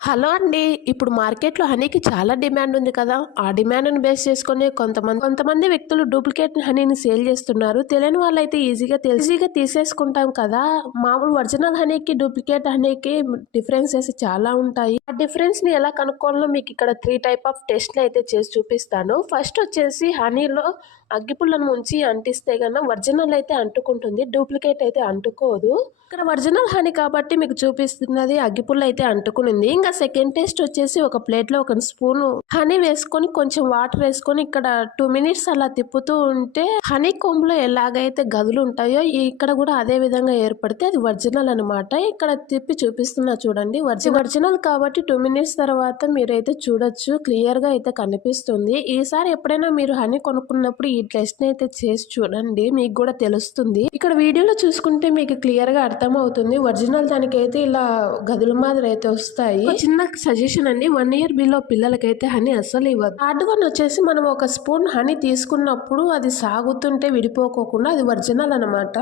Hello అండి. ఇప్పుడు మార్కెట్‌లో హనీకి చాలా డిమాండ్ ఉంది కదా! ఆ డిమాండ్‌ని బేస్ చేసుకొని కొంతమంది వ్యక్తులు డూప్లికేట్ హనీని సేల్ చేస్తున్నారు. తెలియని వాళ్ళైతే ఈజీగా తీసేసుకుంటాం కదా! మామూలు ఒరిజినల్ హనీకి, డూప్లికేట్ హనీకి డిఫరెన్సెస్ చాలా ఉంటాయి. ఆ డిఫరెన్స్‌ని ఎలా కనుక్కోవాలో మీకు ఇక్కడ 3 టైప్ ఆఫ్ టెస్ట్‌లు అయితే చేసి చూపిస్తాను. ఫస్ట్ వచ్చేసి హనీలో అగ్గిపుల్లను ముంచి అంటిస్తే ఒరిజినల్ అయితే అంటుకుంటుంది. డూప్లికేట్ అయితే అంటుకోదు. ఇక్కడ ఒరిజినల్ హనీ కాబట్టి మీకు చూపిస్తున్నది అగ్గిపుల్ల అయితే అంటుకునింది. ఇంకా సెకండ్ టేస్ట్ వచ్చేసి ఒక ప్లేట్‌లో ఒక స్పూను హనీ వేసుకొని కొంచెం వాటర్ వేసుకొని ఇక్కడ 2 మినిట్స్ అలా తిప్పుతూ ఉంటే హనీ కొంబులో ఎలాగైతే గదులు ఉంటాయో ఇక్కడ కూడా అదే విధంగా ఏర్పడితే అది ఒరిజినల్ అనమాట. ఇక్కడ తిప్పి చూపిస్తున్నా చూడండి. ఒరిజినల్ కాబట్టి 2 మినిట్స్ తర్వాత మీరైతే చూడొచ్చు. క్లియర్‌గా అయితే కనిపిస్తుంది. ఈసారి ఎప్పుడైనా మీరు హనీ కొనుక్కున్నప్పుడు ఈ టెస్ట్‌ని అయితే చేసి చూడండి. మీకు కూడా తెలుస్తుంది. ఇక్కడ వీడియోలో చూసుకుంటే మీకు క్లియర్‌గా అర్థమవుతుంది. ఒరిజినల్ దానికైతే ఇలా గదుల మాదిరి అయితే వస్తాయి. ఒక చిన్న సజెషన్ అండి, 1 ఇయర్ బిలో పిల్లలకైతే హనీ అస్సలు ఇవ్వద్దు. థర్డ్ వన్ వచ్చేసి మనం ఒక స్పూన్ హనీ తీసుకున్నప్పుడు అది సాగుతుంటే విడిపోకోకుండా అది ఒరిజినల్ అనమాట.